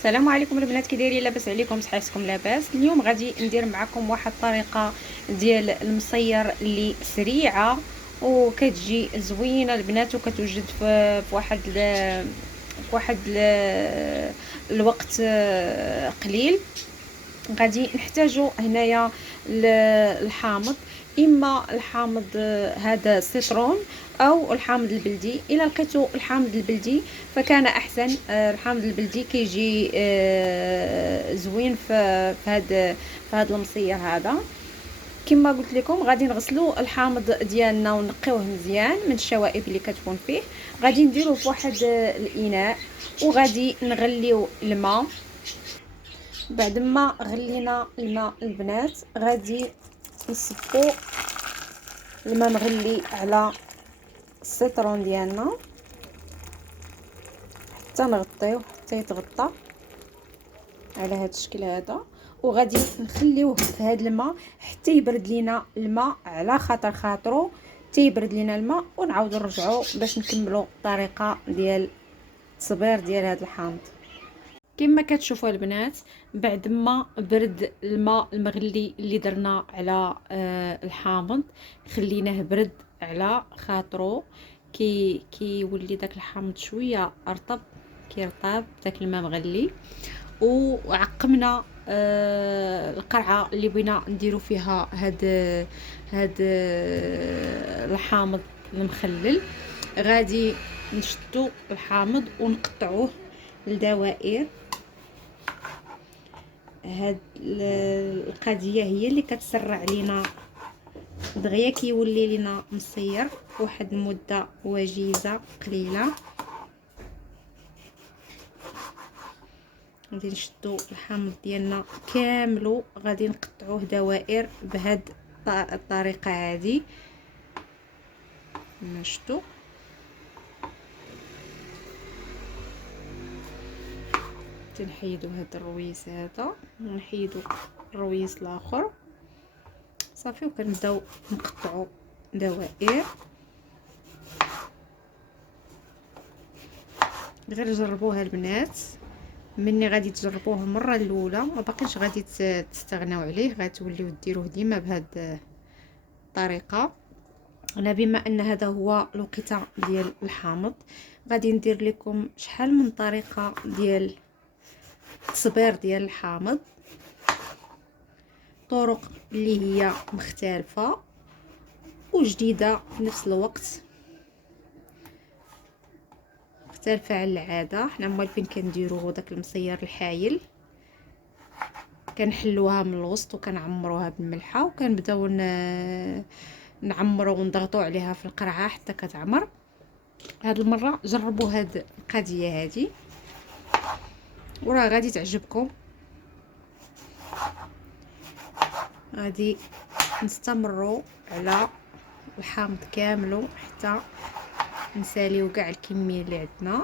السلام عليكم البنات، كي دايرين؟ لاباس عليكم؟ صحيحتكم لاباس؟ اليوم غادي ندير معكم واحد الطريقه ديال المصير اللي سريعه وكتجي زوينه البنات، وكتوجد في واحد الوقت قليل. غادي نحتاجو هنايا الحامض، اما الحامض هذا السيترون او الحامض البلدي. الا لقيتو الحامض البلدي فكان احسن. الحامض البلدي كيجي زوين في هذا المصير هذا. كما قلت لكم غادي نغسلوا الحامض ديالنا ونقيوه مزيان من الشوائب اللي كتكون فيه. غادي نديروه في واحد الاناء وغادي نغليو الماء. بعد ما غلينا الماء البنات غادي نصبو الماء مغلي على السيترون ديالنا حتى نغطيوه حتى يتغطى على هذا الشكل هذا، وغادي نخليوه في هذا الماء حتى يبرد لينا الماء على خاطرو تيبرد لينا الماء، ونعاودو نرجعو باش نكملو الطريقه ديال التصبير ديال هذا الحامض. كما كتشوفوا البنات بعد ما برد الماء المغلي اللي درنا على الحامض، خليناه برد على خاطرو، كيولي داك الحامض شويه رطب، كيرطب داك الماء مغلي. وعقمنا القرعه اللي بغينا نديرو فيها هاد الحامض المخلل. غادي نشدو الحامض ونقطعوه لدوائر. هاد القضيه هي اللي كتسرع لينا دغيا، كيولي لينا مصير واحد المده وجيزه قليله. غادي نشدو الحامض ديالنا كاملو، غادي نقطعوه دوائر بهاد الطريقه هذه. نشدو تنحيدو هاد الرويس هذا ونحيدو الرويس الاخر صافي، وكنبداو نقطعو دوائر. غير جربوها البنات، مني غادي تجربوه المره الاولى ما باقيش غادي تستغناو عليه، غتوليو ديروه ديما بهاد الطريقه. انا بما ان هذا هو الوقيته ديال الحامض غادي ندير لكم شحال من طريقه ديال التصبير ديال الحامض، طرق اللي هي مختلفه وجديده في نفس الوقت، مختلفه على العاده. حنا موالفين كنديروا داك المصير الحايل، كنحلوها من الوسط وكنعمروها بالملحه وكنبداو نعمرو ونضغطوا عليها في القرعه حتى كتعمر. هاد المره جربوا هاد القضيه هادي وراه غادي تعجبكم. غادي نستمروا على الحامض كاملو حتى نساليو كاع الكميه اللي عندنا.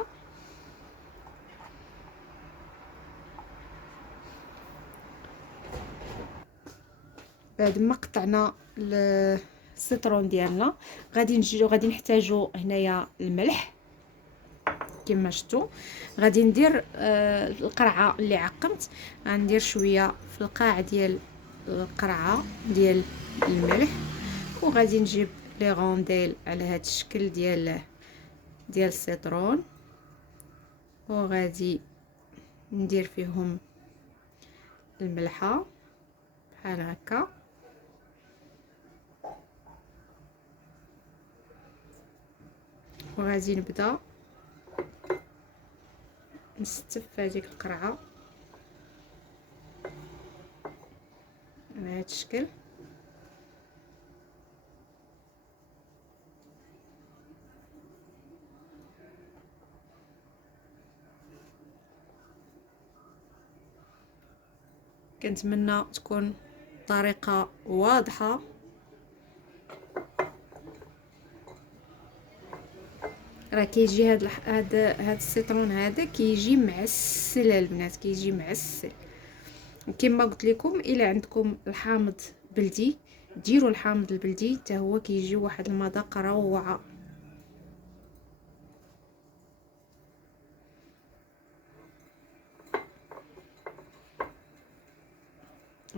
بعد ما قطعنا السيترون ديالنا غادي نحتاجو هنايا الملح. كما شفتوا غادي ندير القرعه اللي عقمت، غندير شويه في القاع ديال القرعه ديال الملح، وغادي نجيب لي غونديل على هذا الشكل ديال السيترون، وغادي ندير فيهم الملحه بحال هكا. وغادي نبدا نستف هذيك القرعه على هذا الشكل. كنتمنى تكون طريقه واضحه. راه كيجي هذا السيترون هذا كيجي معسل البنات، كيجي معسل. وكما قلت لكم الا عندكم الحامض بلدي ديروا الحامض البلدي حتى هو كيجي واحد المذاق روعه.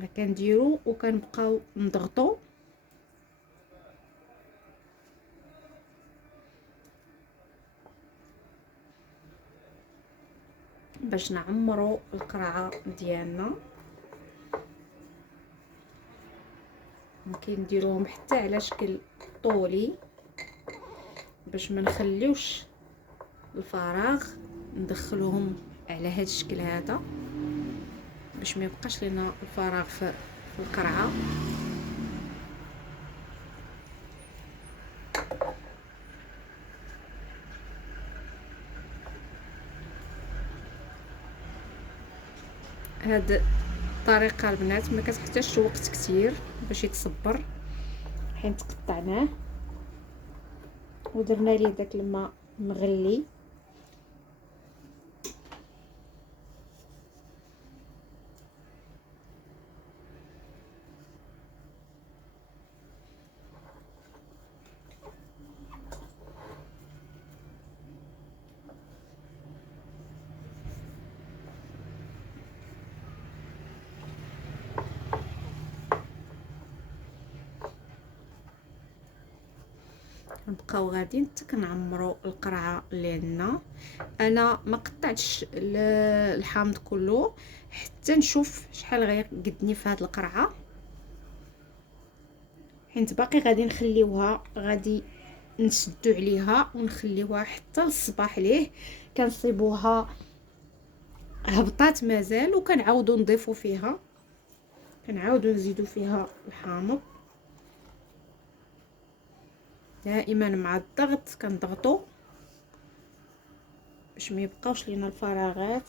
كنديرو وكنبقاو نضغطو باش نعمرو القرعه ديالنا. ممكن نديروهم حتى على شكل طولي باش ما نخليوش الفراغ، ندخلوهم على هذا الشكل هذا باش ما يبقاش لنا الفراغ في القرعه. هاد الطريقه البنات ما كتحتاجش وقت كتير باش يتصبر، حيت قطعناه ودرنا ليه داك الماء مغلي. نبقاو غاديين حتى كنعمروا القرعه اللي عندنا. انا ما قطعتش الحامض كله حتى نشوف شحال غيقدني في هذه القرعه، حيت باقي غادي نخليوها، غادي نسدو عليها ونخليوها حتى للصباح. ليه كنصيبوها هبطات مازال وكنعاودو نضيفو فيها، كنعاودو نزيدو فيها الحامض. دائما مع الضغط كنضغطو باش ما يبقاوش لينا الفراغات،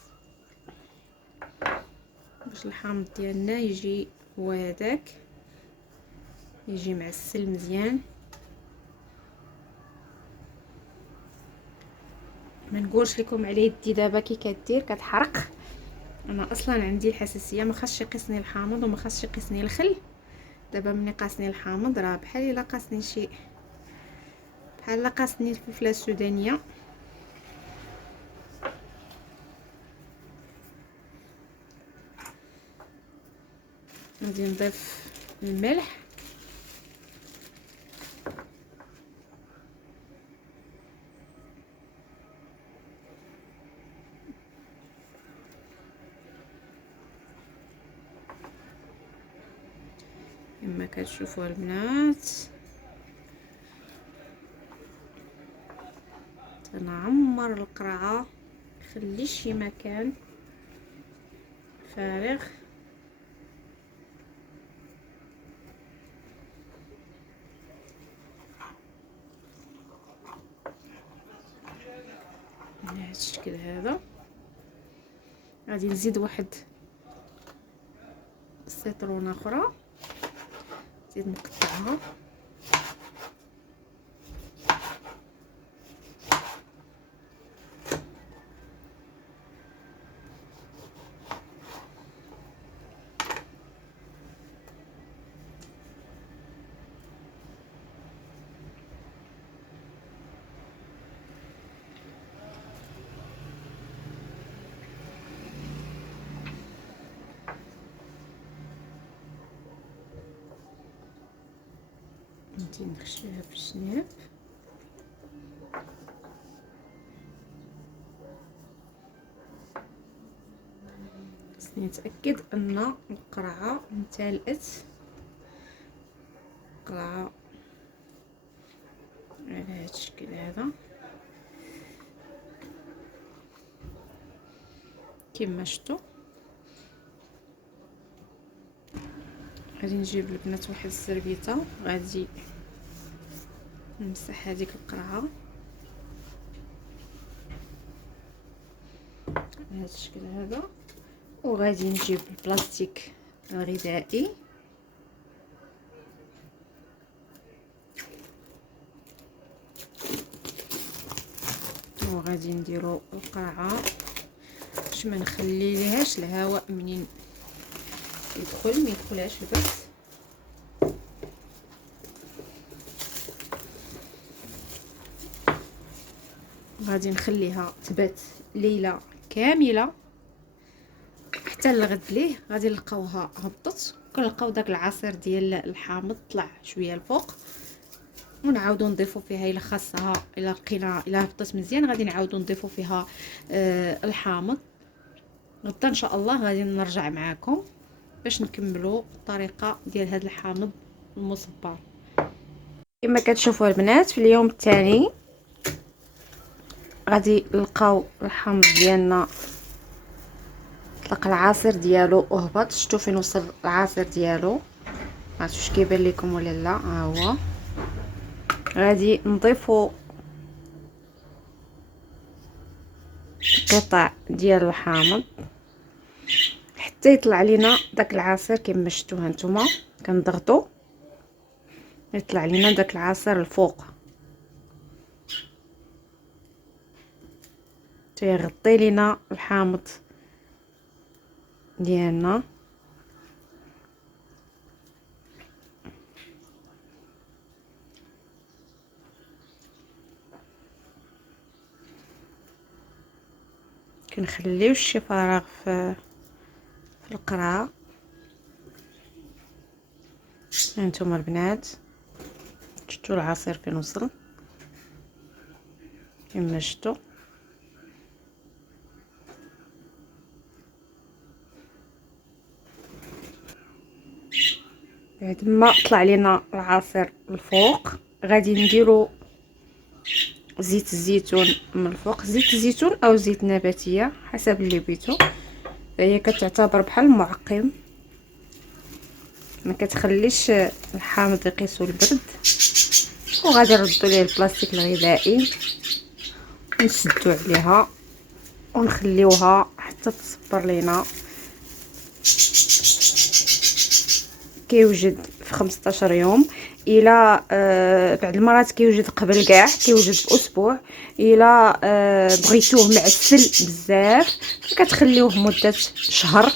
باش الحامض ديالنا يجي هو هذاك، يجي معسل مزيان. ما نقولش لكم على يدي دابا كي كدير كتحرق، انا اصلا عندي الحساسيه، ما خاصش يقيسني الحامض وما خاصش يقيسني الخل. دابا ملي قاسني الحامض راه بحال الا قاسني شي، بحال الا قاسني الفلفله السودانيه. غادي نضيف الملح، كما كتشوفوا البنات تنعمر القرعه، خلي شي مكان فارغ. بهذا الشكل هذا غادي نزيد واحد السيترونه اخرى، نزيد نقطعها. نجي نخشيها في الجناب. خصني نتاكد ان القرعه امتلأت، القرعه على هذا الشكل هذا كما شفتوا. غادي نجيب البنات واحد السربيته، غادي نمسح هذيك القرعه بهذا الشكل هذا، وغادي نجيب البلاستيك الغذائي وغادي نديرو القرعه باش ما نخلي ليهاش الهواء منين يدخل، ما يدخلهاش البرد. غادي نخليها تبات ليله كامله حتى لغد ليه غادي نلقاوها هبطت، كنلقاو داك العصير ديال الحامض طلع شويه الفوق، ونعاودو نضيفو فيها الا خاصها، الا لقينا الا هبطت مزيان غادي نعاودو نضيفو فيها الحامض. غدا ان شاء الله غادي نرجع معاكم باش نكملوا الطريقه ديال هذا الحامض المصبر. كما كتشوفوا البنات في اليوم الثاني غادي نلقاو الحامض ديالنا طلق العصير ديالو وهبط. شفتوا فين وصل العصير ديالو؟ ما عرفتش كيبان لكم ولا لا. ها هو. غادي نضيفوا قطع ديال الحامض حتى يطلع لينا داك العصير كما شفتوها نتوما. كنضغطوا يطلع لينا داك العصير الفوق، تيغطي لينا الحامض ديالنا. كنخليو شي فراغ في القرعه. هانتوما البنات شفتوا العصير فين وصل كما شفتوا. بعد ما طلع لينا العصير الفوق غادي نديرو زيت الزيتون من الفوق، زيت الزيتون او زيت نباتيه حسب اللي بغيتو. فهي كتعتبر بحال معقم، ما كتخليش الحامض يقيسو البرد. وغادي نردو ليه البلاستيك الغذائي ونسدو عليها ونخليوها حتى تصبر لينا. كيوجد في 15 يوم. الى بعض المرات كيوجد قبل كاع، كيوجد في اسبوع. الى بغيتوه معسل بزاف كتخليوه مده شهر،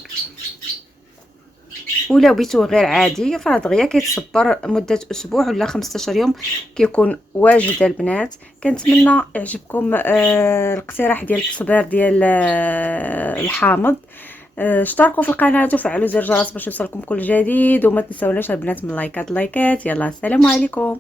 ولا بغيتوه غير عادي فراه دغيا كيتصبر مده اسبوع ولا 15 يوم كيكون واجد. البنات كنتمنى يعجبكم الاقتراح ديال التصبير ديال الحامض. اشتركوا في القناه وفعلوا زر الجرس باش يوصلكم كل جديد، وما تنساوناش البنات من لايكات. يلا السلام عليكم.